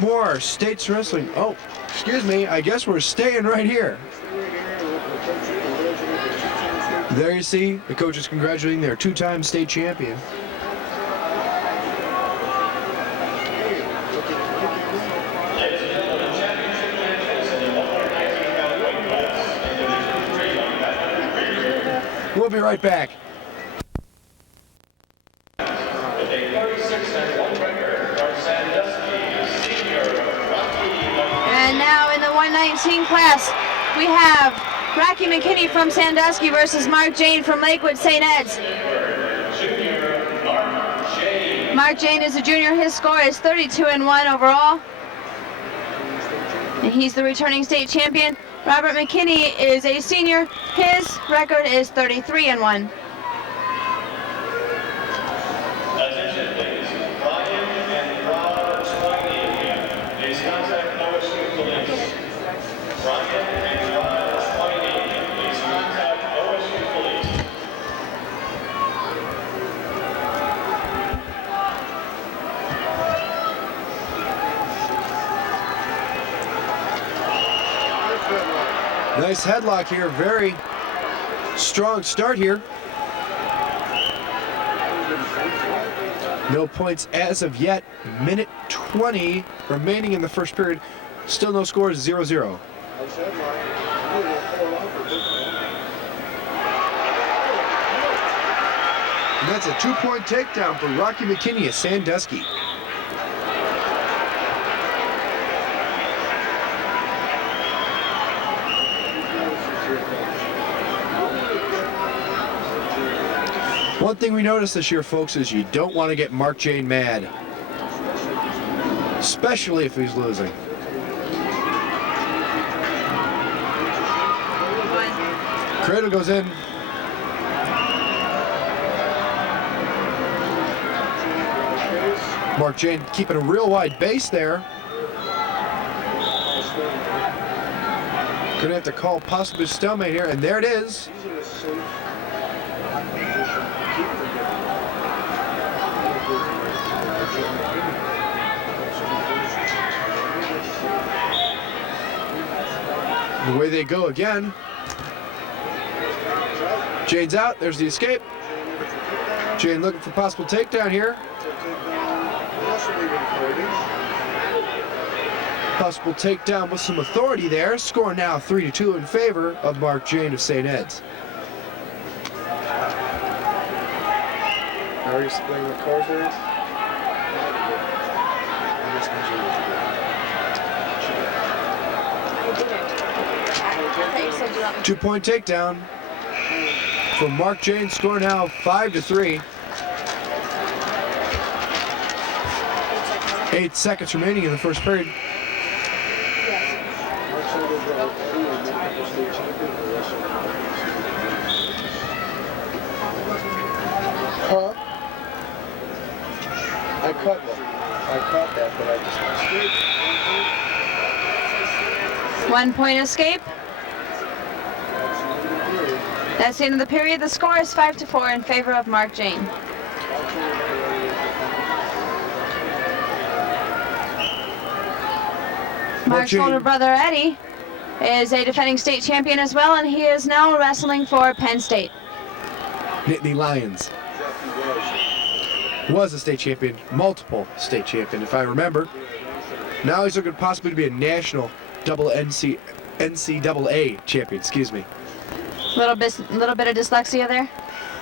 more states wrestling. Oh, excuse me, I guess we're staying right here. There you see the coaches congratulating their two-time state champion. We'll be right back. And now in the 119 class, we have Rocky McKinney from Sandusky versus Mark Jayne from Lakewood St. Ed's. Mark Jayne is a junior. His score is 32-1 overall. And he's the returning state champion. Robert McKinney is a senior. His record is 33-1. Attention please, Ryan and Rob Swiney. Please contact OSU Police. Ryan and Rob Swiney. Please contact OSU Police. Nice headlock here, very strong start here. No points as of yet. Minute 20 remaining in the first period. Still no scores, 0-0. And that's a 2-point takedown for Rocky McKinney of Sandusky. One thing we noticed this year, folks, is you don't want to get Mark Jayne mad, especially if he's losing. Cradle goes in. Mark Jayne keeping a real wide base there. Gonna have to call possibly stalemate here, and there it is. Away they go again. Jayne's out. There's the escape. Jayne looking for possible takedown here. Possible takedown with some authority there. Score now 3-2 in favor of Mark Jayne of St. Ed's. How are you splitting the cars there? 2-point takedown for Mark Jayne. Score now 5-3. 8 seconds remaining in the first period. Huh? I caught that, but I just... 1-point escape. That's the end of the period. The score is 5-4 in favor of Mark Jayne. Mark's older brother Eddie is a defending state champion as well, and he is now wrestling for Penn State. Nittany Lions. Was a state champion, multiple state champion, if I remember. Now he's looking possibly to be a national NCAA champion, excuse me. Little bit of dyslexia there.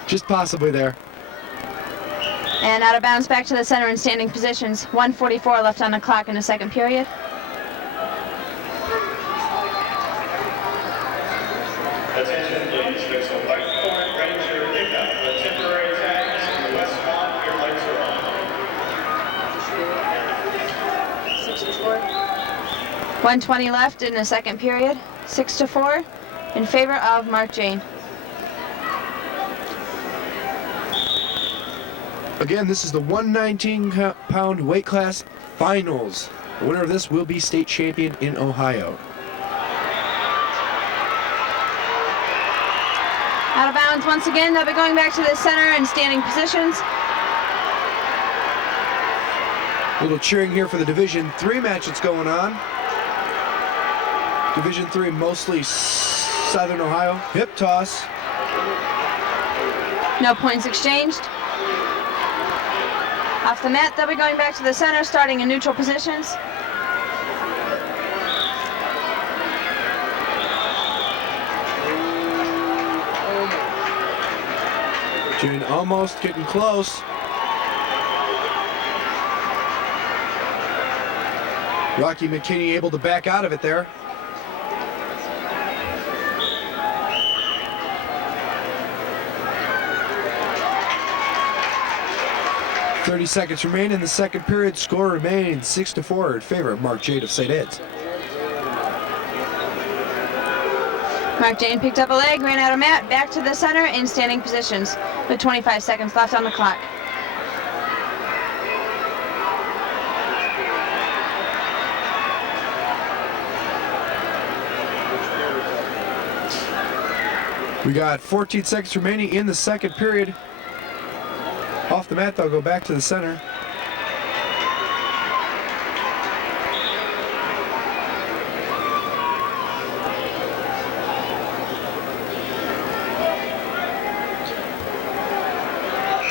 Just possibly there. And out of bounds back to the center in standing positions. 1:44 left on the clock in the second period. Attention please, there's a white point ranger pickup. The temporary tags in the west front, your lights are on. 1:20 left in the second period. 6-4 in favor of Mark Jayne. Again, this is the 119-pound weight class finals. The winner of this will be state champion in Ohio. Out of bounds once again. They'll be going back to the center and standing positions. A little cheering here for the Division III match that's going on. Division III, mostly Southern Ohio. Hip toss. No points exchanged. Off the mat, they'll be going back to the center, starting in neutral positions. Jayne almost getting close. Rocky McKinney able to back out of it there. .30 seconds remain in the second period. Score remains 6-4 in favor of Mark Jayne of St. Ed's. Mark Jayne picked up a leg, ran out of mat, back to the center in standing positions with 25 seconds left on the clock. We got 14 seconds remaining in the second period. Off the mat, they'll go back to the center.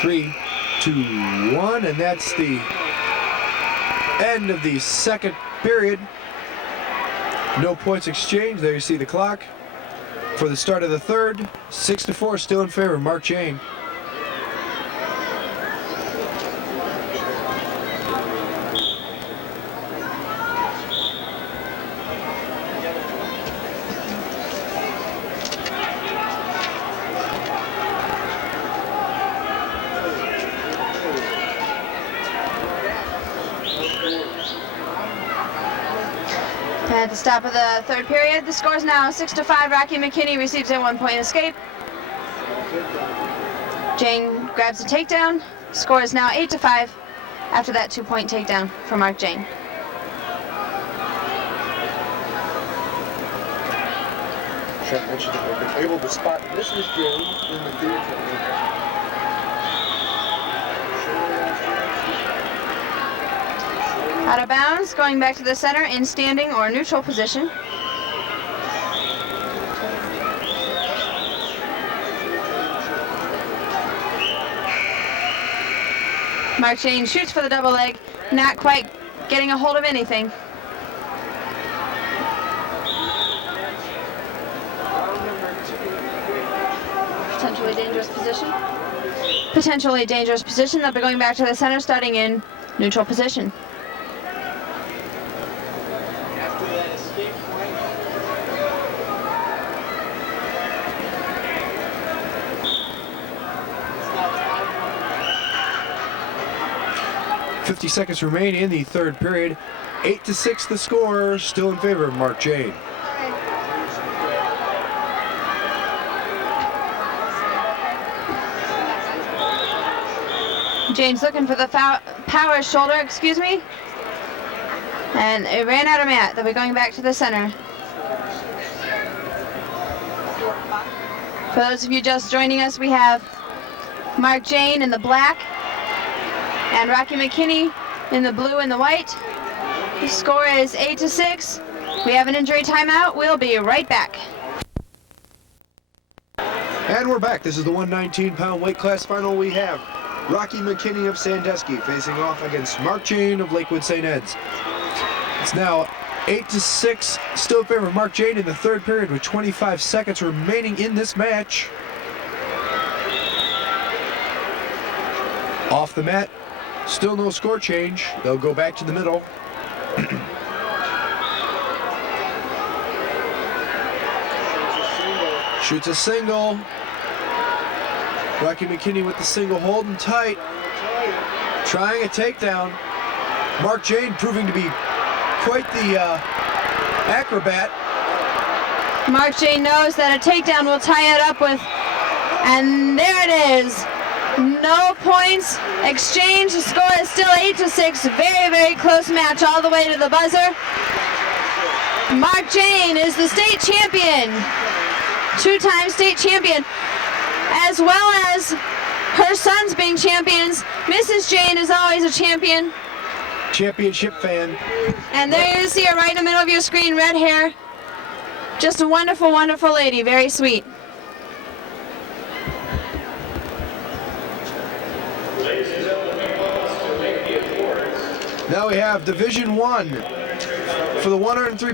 Three, 2, 1, and that's the end of the second period. No points exchanged. There you see the clock. For the start of the third, 6-4, still in favor of Mark Jayne. At the stop of the third period, the score is now 6-5. Rocky McKinney receives a 1-point escape. Jayne grabs a takedown. Score is now 8-5 after that 2-point takedown for Mark Jayne. Trent mentioned that I've been able to spot Mrs. Jayne in the theater. Out of bounds, going back to the center in standing or neutral position. Mark Jayne shoots for the double leg, not quite getting a hold of anything. Potentially dangerous position. Potentially dangerous position. They'll be going back to the center, starting in neutral position. 50 seconds remain in the third period. 8-6 the score, still in favor of Mark Jayne. Jayne's looking for the power shoulder, and it ran out of mat. They'll be going back to the center. For those of you just joining us, we have Mark Jayne in the black and Rocky McKinney in the blue and the white. The score is 8-6. We have an injury timeout. We'll be right back. And we're back. This is the 119-pound weight class final. We have Rocky McKinney of Sandusky facing off against Mark Jayne of Lakewood St. Ed's. It's now 8-6, still in favor of Mark Jayne in the third period with 25 seconds remaining in this match. Off the mat, still no score change. They'll go back to the middle. Shoots a single. Rocky McKinney with the single, holding tight. Trying a takedown. Mark Jayne proving to be quite the acrobat. Mark Jayne knows that a takedown will tie it up with, and there it is. No points exchanged. The score is still 8-6. Very, very close match all the way to the buzzer. Mark Jayne is the state champion, two-time state champion, as well as her sons being champions. Mrs. Jayne is always a champion. championship fan. And there you see her right in the middle of your screen, red hair. Just a wonderful, wonderful lady, very sweet. Ladies and gentlemen, we want to make the awards. Now we have Division 1 for the 103.